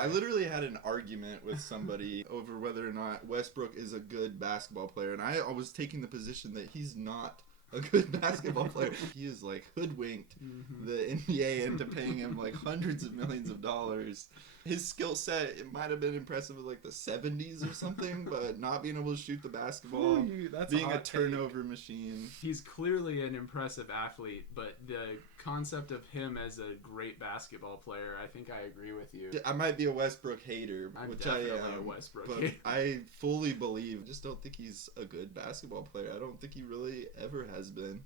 I literally had an argument with somebody over whether or not Westbrook is a good basketball player, and I was taking the position that he's not a good basketball player. He is like hoodwinked the NBA into paying him like hundreds of millions of dollars. His skill set, it might have been impressive in like the 70s or something, but not being able to shoot the basketball, being a turnover machine. He's clearly an impressive athlete, but the concept of him as a great basketball player, I think I agree with you. I might be a Westbrook hater, which I am, a Westbrook but hater. I fully believe, I just don't think he's a good basketball player. I don't think he really ever has been.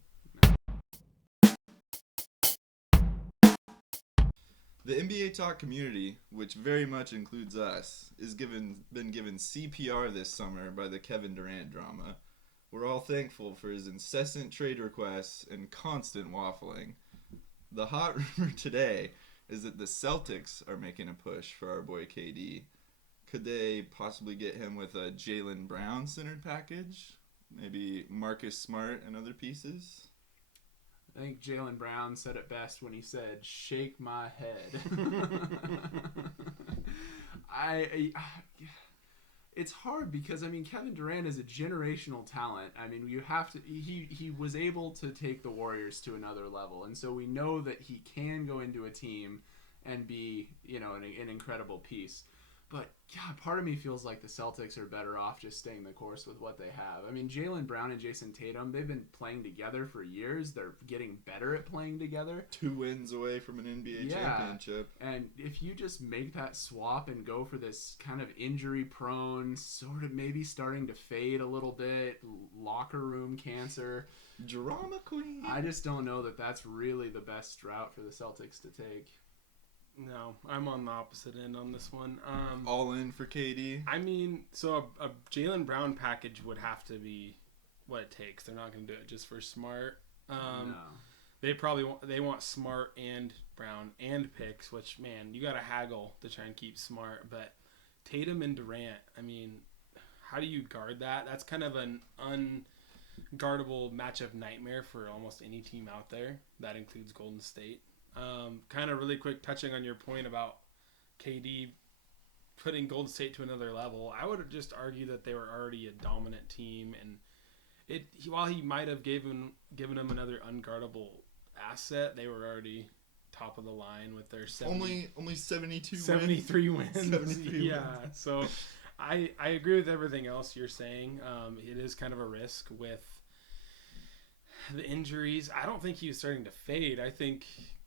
The NBA Talk community, which very much includes us, is been given CPR this summer by the Kevin Durant drama. We're all thankful for his incessant trade requests and constant waffling. The hot rumor today is that the Celtics are making a push for our boy KD. Could they possibly get him with a Jaylen Brown-centered package? Maybe Marcus Smart and other pieces? I think Jaylen Brown said it best when he said, "Shake my head." It's hard because, I mean, Kevin Durant is a generational talent. I mean, you have to. He was able to take the Warriors to another level, and so we know that he can go into a team and be, an incredible piece. But, God, part of me feels like the Celtics are better off just staying the course with what they have. I mean, Jaylen Brown and Jason Tatum, they've been playing together for years. They're getting better at playing together. 2 wins away from an NBA championship. And if you just make that swap and go for this kind of injury-prone, sort of maybe starting to fade a little bit, locker room cancer. Drama queen. I just don't know that that's really the best route for the Celtics to take. No, I'm on the opposite end on this one. All in for KD? I mean, so a Jaylen Brown package would have to be what it takes. They're not going to do it just for Smart. No. They want Smart and Brown and picks, which, man, you got to haggle to try and keep Smart. But Tatum and Durant, I mean, how do you guard that? That's kind of an unguardable matchup nightmare for almost any team out there. That includes Golden State. Kind of really quick touching on your point about KD putting Golden State to another level, I would just argue that they were already a dominant team, and while he might have given them another unguardable asset, they were already top of the line with their 73 wins. 73 yeah, wins. So I agree with everything else you're saying. It is kind of a risk with the injuries. I don't think he was starting to fade. I think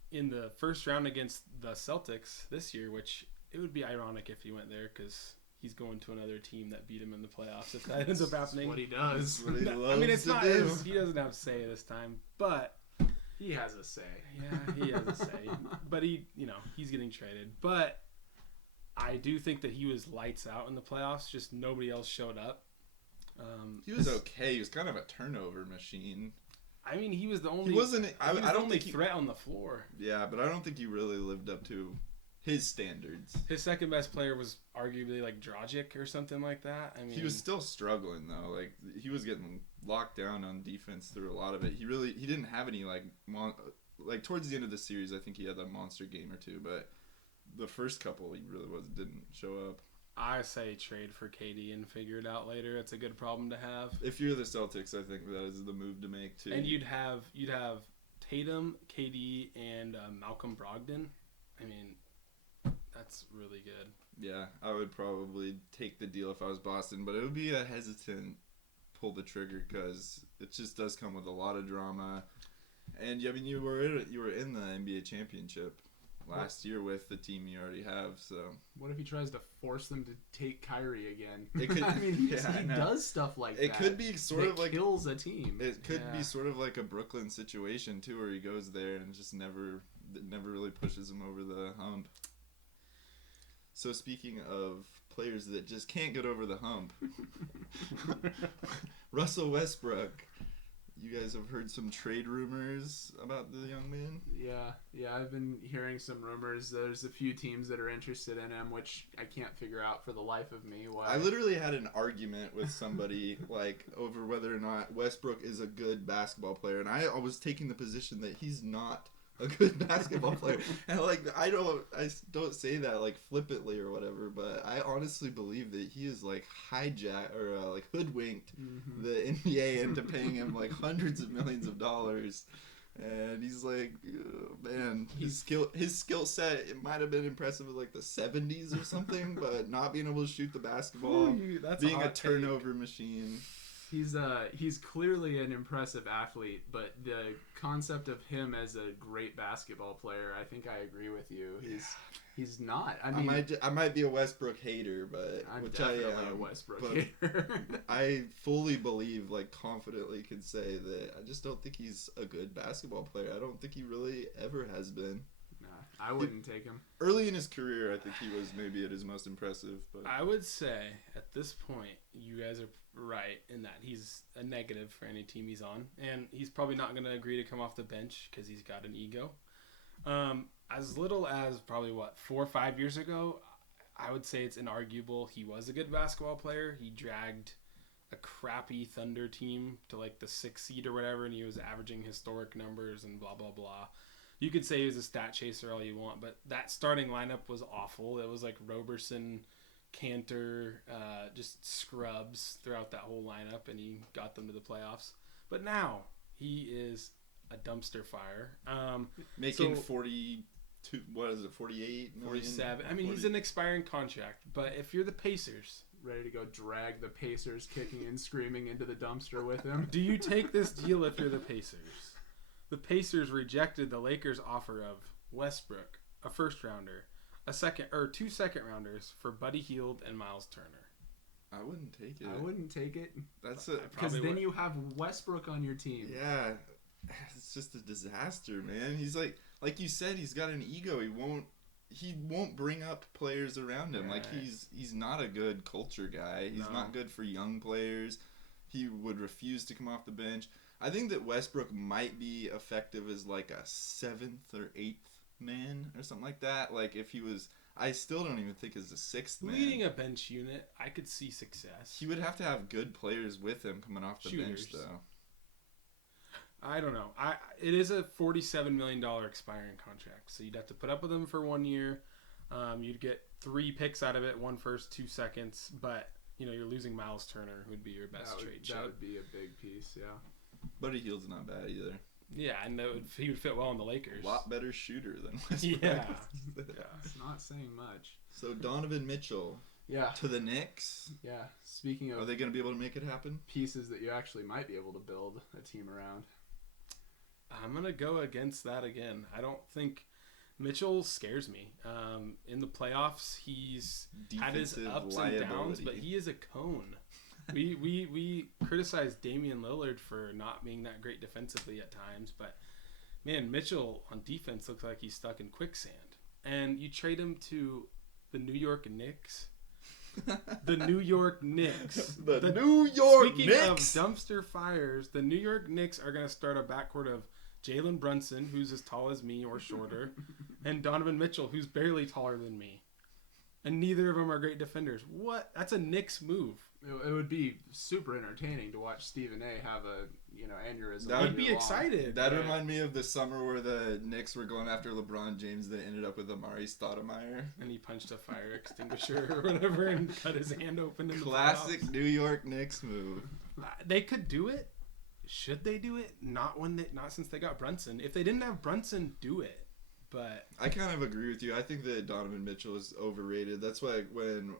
in the first round against the Celtics this year, which it would be ironic if he went there because he's going to another team that beat him in the playoffs if that ends up happening. What he does. What he loves I mean, it's to not do. he doesn't have a say this time, but He has a say. yeah, he has a say. But he's getting traded. But I do think that he was lights out in the playoffs. Just nobody else showed up. He was okay. He was kind of a turnover machine. I mean, he was the only. He wasn't. I don't think threat on the floor. Yeah, but I don't think he really lived up to his standards. His second best player was arguably like Dragic or something like that. I mean, he was still struggling though. Like he was getting locked down on defense through a lot of it. He didn't have any like towards the end of the series. I think he had a monster game or two, but the first couple he really didn't show up. I say trade for KD and figure it out later. It's a good problem to have. If you're the Celtics, I think that is the move to make too. And you'd have Tatum, KD, and Malcolm Brogdon. I mean, that's really good. Yeah, I would probably take the deal if I was Boston, but it would be a hesitant pull the trigger because it just does come with a lot of drama. And I mean, you were in the NBA championship last year with the team you already have. So what if he tries to force them to take Kyrie again? It could, I mean, he I does stuff like that. It could be sort of like kills a team. It could be sort of like a Brooklyn situation too, where he goes there and just never really pushes him over the hump. So speaking of players that just can't get over the hump, Russell Westbrook. You guys have heard some trade rumors about the young man? Yeah, I've been hearing some rumors. There's a few teams that are interested in him, which I can't figure out for the life of me why. I literally had an argument with somebody over whether or not Westbrook is a good basketball player, and I was taking the position that he's not a good basketball player. And like I don't say that like flippantly or whatever, but I honestly believe that he is like hijacked or like hoodwinked the NBA into paying him like hundreds of millions of dollars. And he's like, man, his skill set, it might have been impressive in like the 70s or something, but not being able to shoot the basketball, being a turnover machine. He's clearly an impressive athlete, but the concept of him as a great basketball player, I think I agree with you. He's not. I mean, I might be a Westbrook hater, but I'm definitely a Westbrook hater. I fully believe, like confidently could say that I just don't think he's a good basketball player. I don't think he really ever has been. I wouldn't take him. Early in his career, I think he was maybe at his most impressive. But I would say at this point, you guys are right in that he's a negative for any team he's on, and he's probably not going to agree to come off the bench because he's got an ego. As little as probably 4 or 5 years ago, I would say it's inarguable he was a good basketball player. He dragged a crappy Thunder team to like the 6th seed or whatever, and he was averaging historic numbers and blah blah blah. You could say he was a stat chaser all you want, but that starting lineup was awful. It was like Roberson, Cantor, just scrubs throughout that whole lineup, and he got them to the playoffs. But now he is a dumpster fire. Making 42, what is it, 48 million? 47. I mean, he's an expiring contract, but if you're the Pacers, ready to go drag the Pacers kicking and screaming into the dumpster with him. Do you take this deal if you're the Pacers? The Pacers rejected the Lakers' offer of Westbrook, a first rounder, two second rounders for Buddy Hield and Miles Turner. I wouldn't take it. I wouldn't take it. Because then you have Westbrook on your team. Yeah, it's just a disaster, man. He's like you said, he's got an ego. He won't bring up players around him. Right. Like he's not a good culture guy. He's not good for young players. He would refuse to come off the bench. I think that Westbrook might be effective as like a 7th or 8th man or something like that. Like if he was, I still don't even think as a 6th man. Leading a bench unit, I could see success. He would have to have good players with him coming off the bench, though. I don't know. It is a $47 million expiring contract, so you'd have to put up with him for 1 year. You'd get 3 picks out of it, 1 first, 2 seconds, but you're losing Miles Turner, who'd be your best trade chip. That would be a big piece, yeah. Buddy Hield's not bad either. Yeah, and he would fit well in the Lakers. A lot better shooter than Westbrook. Yeah. It's not saying much. So Donovan Mitchell. Yeah. To the Knicks. Yeah. Speaking of, are they going to be able to make it happen? Pieces that you actually might be able to build a team around. I'm gonna go against that again. I don't think Mitchell scares me. In the playoffs, he's had his ups and downs, but he is a cone. We criticized Damian Lillard for not being that great defensively at times, but man, Mitchell on defense looks like he's stuck in quicksand. And you trade him to the New York Knicks. The New York Knicks. The New York Speaking Knicks. of dumpster fires, the New York Knicks are going to start a backcourt of Jalen Brunson, who's as tall as me or shorter, and Donovan Mitchell, who's barely taller than me. And neither of them are great defenders. What? That's a Knicks move. It would be super entertaining to watch Stephen A. have a aneurysm. I'd be excited. That reminded me of the summer where the Knicks were going after LeBron James. They ended up with Amari Stoudemire. And he punched a fire extinguisher or whatever and cut his hand open. In Classic the New York Knicks move. They could do it. Should they do it? Not since they got Brunson. If they didn't have Brunson, do it. But I kind of agree with you. I think that Donovan Mitchell is overrated. That's why when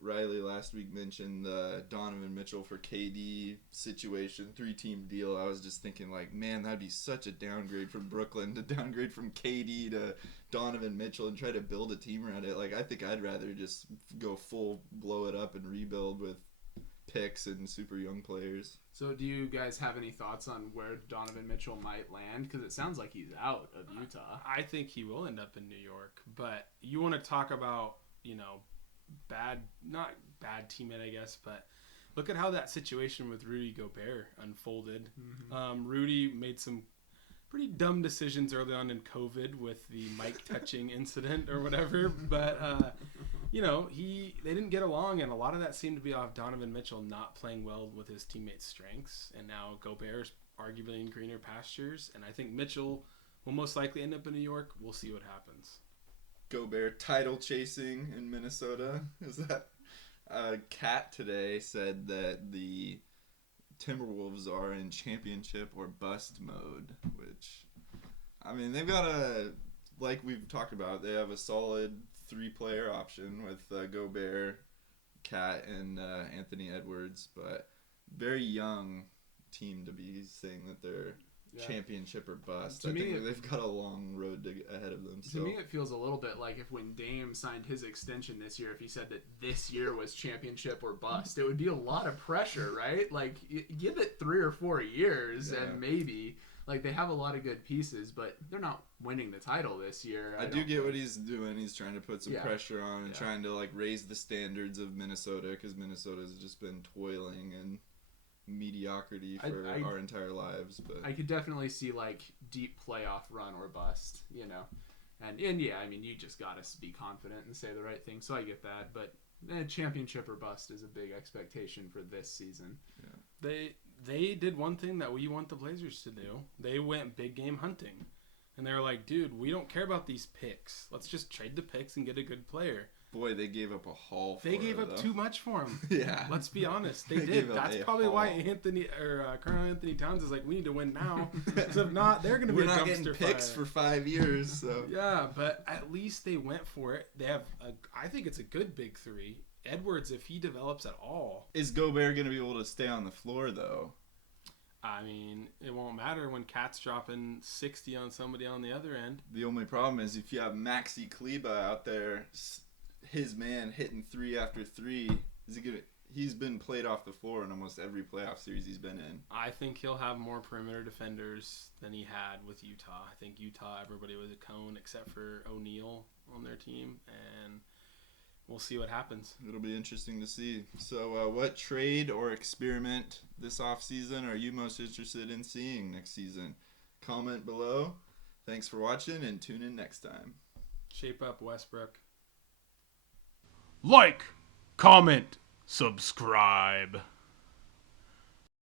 Riley last week mentioned the Donovan Mitchell for KD situation, 3-team deal, I was just thinking like, man, that'd be such a downgrade from Brooklyn to downgrade from KD to Donovan Mitchell and try to build a team around it. Like, I think I'd rather just go full blow it up and rebuild with picks and super young players. So do you guys have any thoughts on where Donovan Mitchell might land? Because it sounds like he's out of Utah. I think he will end up in New York. But you want to talk about, not bad teammate, I guess, but look at how that situation with Rudy Gobert unfolded. Mm-hmm. Rudy made some pretty dumb decisions early on in COVID with the mic touching incident or whatever. But, they didn't get along, and a lot of that seemed to be off Donovan Mitchell not playing well with his teammates' strengths. And now Gobert's arguably in greener pastures, and I think Mitchell will most likely end up in New York. We'll see what happens. Gobert title chasing in Minnesota. Is that Cat today said that the Timberwolves are in championship or bust mode, which, I mean, they've got like we've talked about, they have a solid 3-player option with Gobert, Cat, and Anthony Edwards, but very young team to be saying that they're championship or bust. I think they've got a long road ahead of them. To me, it feels a little bit like if when Dame signed his extension this year, if he said that this year was championship or bust, it would be a lot of pressure, right? Like, give it 3 or 4 years and maybe. Like, they have a lot of good pieces, but they're not winning the title this year. I do get what he's doing. He's trying to put some pressure on and trying to, like, raise the standards of Minnesota, because Minnesota's just been toiling and mediocrity for our entire lives. But I could definitely see like deep playoff run or bust, you know. And yeah, I mean, you just gotta be confident and say the right thing, so I get that. But championship or bust is a big expectation for this season. They did one thing that we want the Blazers to do. They went big game hunting, and they were like, dude, we don't care about these picks, let's just trade the picks and get a good player. Boy, they gave up a haul. They gave up too much for him. Yeah, let's be honest. They did. That's probably why Colonel Anthony Towns is like, we need to win now. So if not, they're going to be a dumpster fire. We're not getting picks for 5 years. So yeah, but at least they went for it. They have I think it's a good big 3. Edwards, if he develops at all, is Gobert going to be able to stay on the floor though? I mean, it won't matter when Cat's dropping 60 on somebody on the other end. The only problem is if you have Maxi Kleba out there, his man hitting 3 after 3, is he gonna? He's been played off the floor in almost every playoff series he's been in. I think he'll have more perimeter defenders than he had with Utah. I think Utah, everybody was a cone except for O'Neal on their team, and we'll see what happens. It'll be interesting to see. So what trade or experiment this offseason are you most interested in seeing next season? Comment below. Thanks for watching, and tune in next time. Shape up, Westbrook. Like, comment, subscribe.